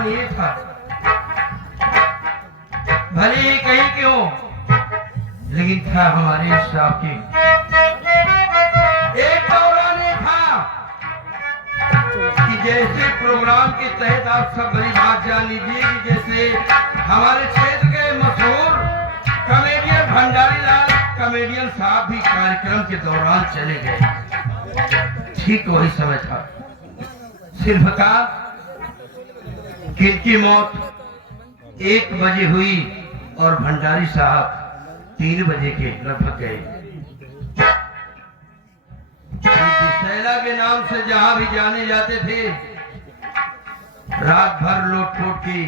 दौरान ये था, भले ही कहीं क्यों, लेकिन था हमारे साहब की एक दौरान ये था कि जैसे प्रोग्राम के तहत आप सब बड़ी बात जान लीजिए कि जैसे हमारे क्षेत्र के मशहूर कॉमेडियन भंडारी लाल कॉमेडियन साहब भी कार्यक्रम के दौरान चले गए। ठीक वही समय था, सिर्फ का जिनकी मौत 1 बजे हुई और भंडारी साहब 3 बजे के लगभग गए। विशैला के नाम से जहां भी जाने जाते थे, रात भर लौट पोट की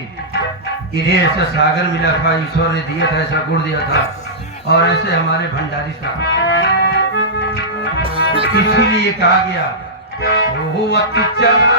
इन्हें ऐसा सागर मिला था, ईश्वर ने दिया था, ऐसा गुण दिया था, और ऐसे हमारे भंडारी साहब, इसीलिए कहा गया वो वक्त चला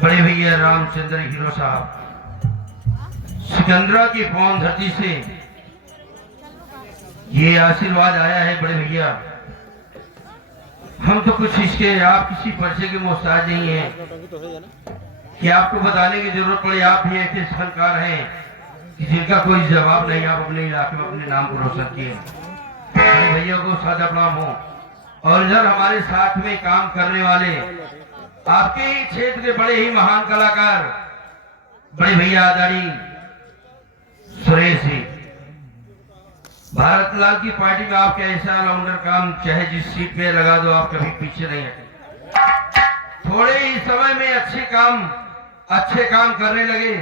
बड़े भैया रामचंद्र हीरो साहब सिकंदरा की पावन धरती से ये आशीर्वाद आया है। बड़े भैया हम तो कुछ इसके आप किसी परिचय के मोहताज नहीं है कि आपको बताने की जरूरत पड़े। आप भी ऐसे फनकार हैं कि जिनका कोई जवाब नहीं। आप अपने इलाके में अपने नाम को रोशन किए। बड़े भैया को सादा प्रणाम हो। और इधर हमारे साथ में काम करने वाले आपके ही क्षेत्र के बड़े ही महान कलाकार बड़े भैया आदरणीय सुरेश जी, भारत लाल की पार्टी में आपका ऐसा ऑलराउंडर काम चाहे जिस सीट पे लगा दो आप कभी पीछे नहीं हटे। थोड़े ही समय में अच्छे काम करने लगे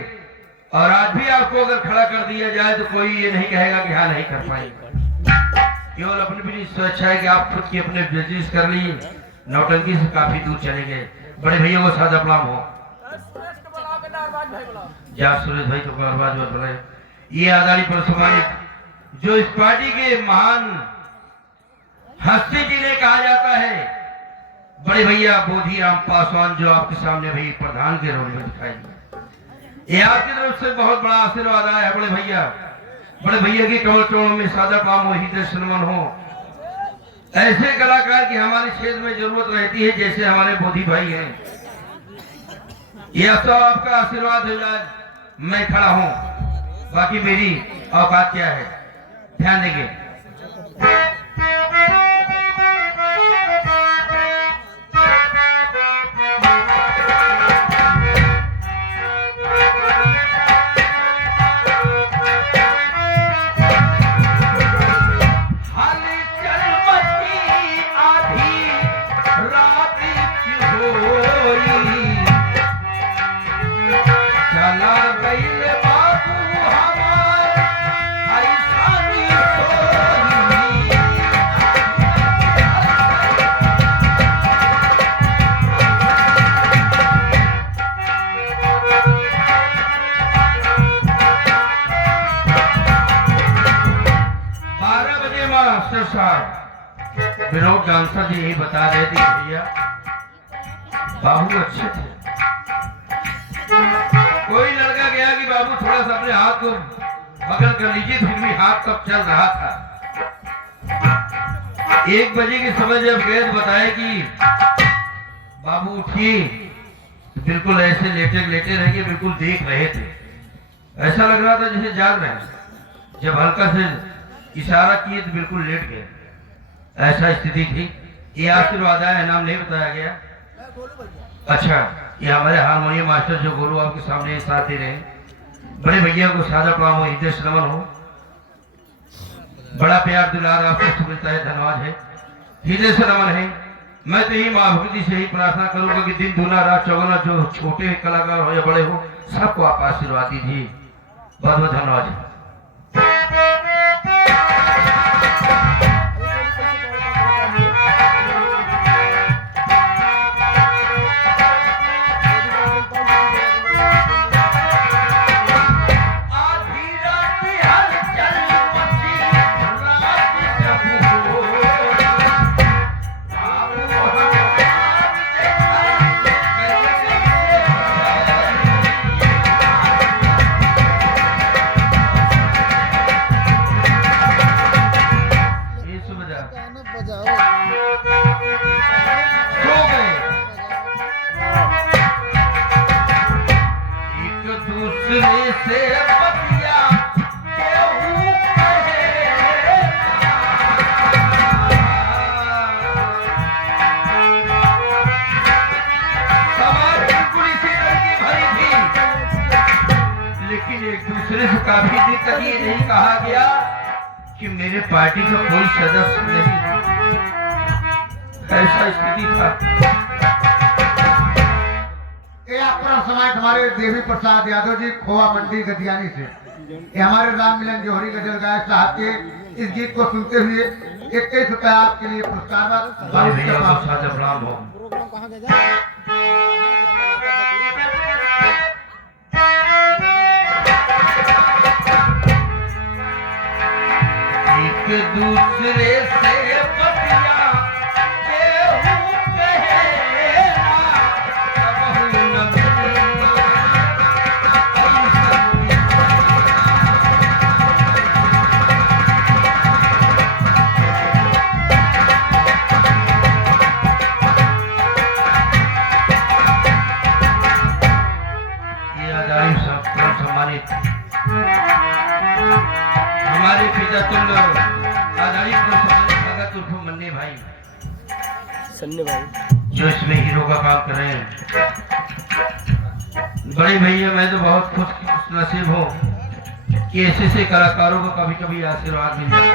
और आज भी आपको अगर खड़ा कर दिया जाए तो कोई ये नहीं कहेगा कि हाँ नहीं कर पाएंगे। केवल अपनी भी स्वेच्छा है कि आप खुद की अपने बिजनेस कर लिए, नौटंकी से काफी दूर चले गए। बड़े भैया को सादा प्रणाम हो। जा सुरेश भाई को आवाज बनाए। ये आदरणीय पर सम्मानित जो इस पार्टी के महान हस्ती जिन्हें कहा जाता है बड़े भैया बोधी राम पासवान, जो आपके सामने भी प्रधान के रोल में दिखाई दिया। ये आपकी तरफ से बहुत बड़ा आशीर्वाद आया है। बड़े भैया की कमल चौड़ में सादा प्रणाम हो, हृदय सम्मान हो। ऐसे कलाकार की हमारे क्षेत्र में जरूरत रहती है जैसे हमारे बोधी भाई हैं। यह सब आपका आशीर्वाद है। आज मैं खड़ा हूं, बाकी मेरी औकात क्या है ध्यान देंगे। विनोद डांसर जी यही बता रहे थे भैया बाबू अच्छे थे। कोई लड़का गया कि बाबू थोड़ा सा अपने हाथ को बगल कर लीजिए, फिर भी हाथ तब चल रहा था। 1 बजे के समय जब गए तो बताया कि बाबू उठिए, बिल्कुल ऐसे लेटे रह के बिल्कुल देख रहे थे। ऐसा लग रहा था जैसे जाग रहे हैं। जब हल्का से इशारा किए तो बिल्कुल लेट गए। ऐसा स्थिति थी। ये आशीर्वाद आया, नाम नहीं बताया गया। अच्छा, ये हमारे हारमोनियम मास्टर जो गुरु आपके सामने साथ दे रहे हैं। बड़े भैया को सादा प्रणाम हो, हृदय से नमन हो। बड़ा प्यार दुलार आपको मिलता है, धन्यवाद है, हृदय से नमन है। मैं तो यही माँ भगवती से ही प्रार्थना करूंगा कि दिन दूना रात चौगुना, जो छोटे कलाकार हो या बड़े हो, सबको आप आशीर्वाद दीजिए। बहुत बहुत धन्यवाद। काफी दिन तक ये नहीं कहा गया कि मेरे पार्टी का कोई सदस्य नहीं, ऐसा स्थिति था। ये आपका समाज हमारे देवी प्रसाद यादव जी खोवा मंडी गदियानी से, ये हमारे राम मिलन जौहरी गजल गायक साहब के इस गीत को सुनते हुए 21 रुपए आपके लिए पुरस्कार। एक दूसरे से बतिया केहू कहेला, कबहू न मिलना। ये आदारी सम्मानित हमारे पिता तुल्य आदारी भगत उर्फ मन्ने भाई, सन्ने भाई, जो इसमें हीरो का काम कर रहे हैं। बड़े भैया, मैं तो बहुत खुश नसीब हूँ कि ऐसे कलाकारों को कभी कभी आशीर्वाद मिल जाता है।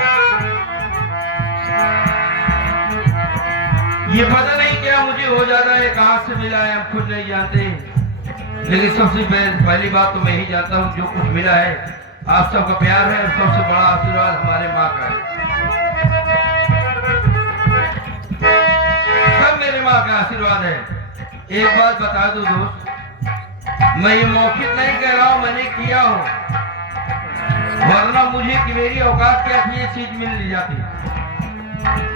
ये पता नहीं क्या मुझे हो जाता है, कहाँ से मिला है हम खुद नहीं जानते, लेकिन सबसे पहली बात तो मैं ही जानता हूँ, जो कुछ मिला है आप सबका प्यार है, और सबसे बड़ा आशीर्वाद हमारे माँ का है। सब मेरे माँ का आशीर्वाद है। एक बात बता दो दोस्त, मैं ये मौखिक नहीं कह रहा हूँ, मैंने किया हो, वरना मुझे कि मेरी औकात क्या थी ये चीज मिल नहीं जाती।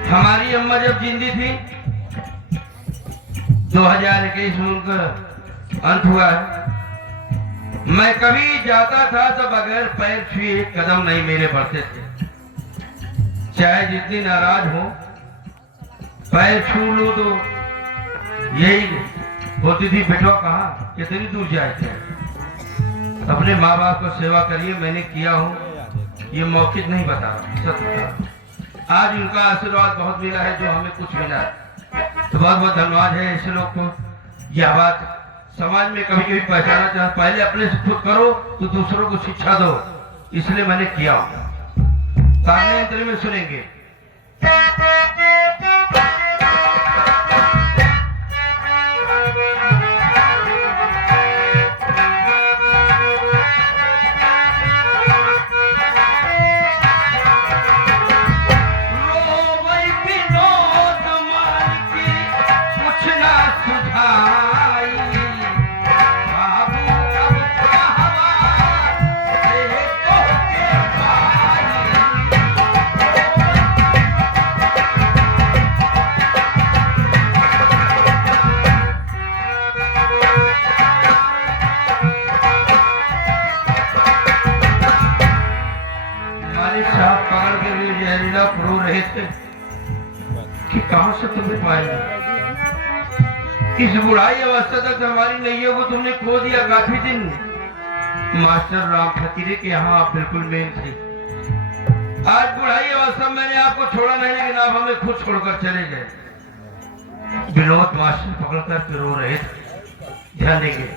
हमारी अम्मा जब जिंदी थी, 2021 में उनका अंत हुआ है, मैं कभी जाता था तो बगैर पैर छुए कदम नहीं मेरे बढ़ते थे। चाहे जितनी नाराज हो, पैर छू लो तो यही होती थी, बेटवा कहाँ कितनी दूर जाए थे। अपने माँ बाप को सेवा करिए, मैंने किया हूँ, ये मौखिक नहीं बता रहा, सच बता रहा। आज उनका आशीर्वाद बहुत मिला है, जो हमें कुछ मिला है, तो बहुत बहुत धन्यवाद है ऐसे लोग को। यह बात समाज में कभी कभी पहचाना चाहे, पहले अपने से खुद करो तो दूसरों को शिक्षा दो, इसलिए मैंने किया। सामने इंटरव्यू में सुनेंगे। कि कहां से तुम्हें पाएंगे, इस बुढ़ाई अवस्था तक हमारी नैया को तुमने खो दिया। काफी दिन मास्टर राम फकीरे के यहाँ आप बिल्कुल मेन थे। आज बुढ़ाई अवस्था मैंने आपको छोड़ा नहीं, लेकिन आप हमें खुद छोड़कर चले गए। विनोद मास्टर पकड़कर के रो रहे थे, ध्यान देंगे।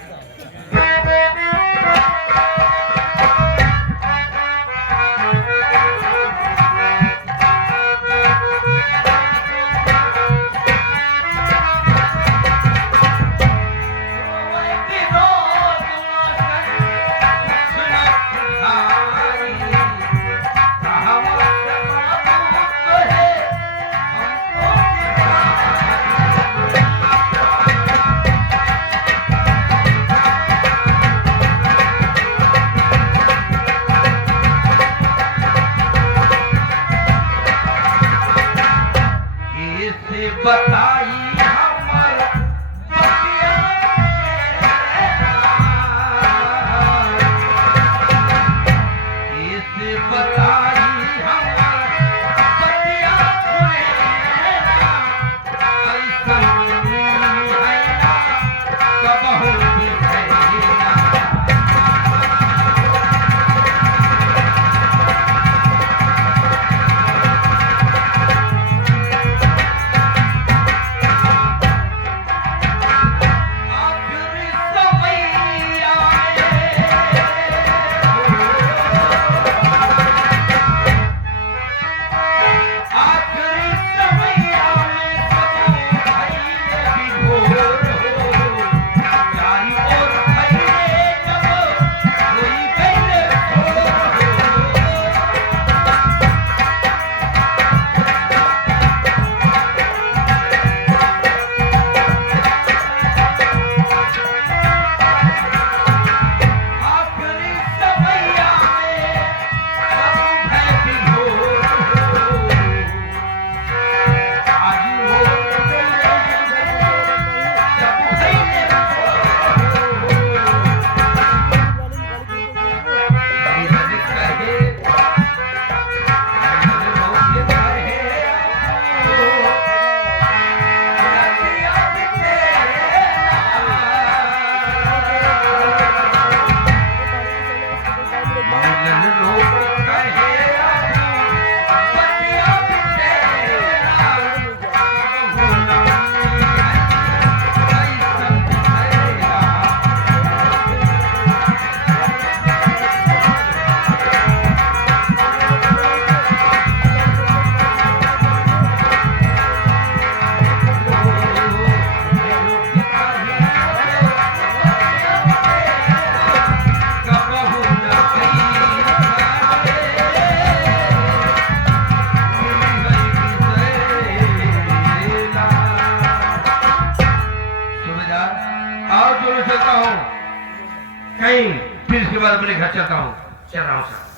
घर चलता हूँ, चल रहा हूँ सर।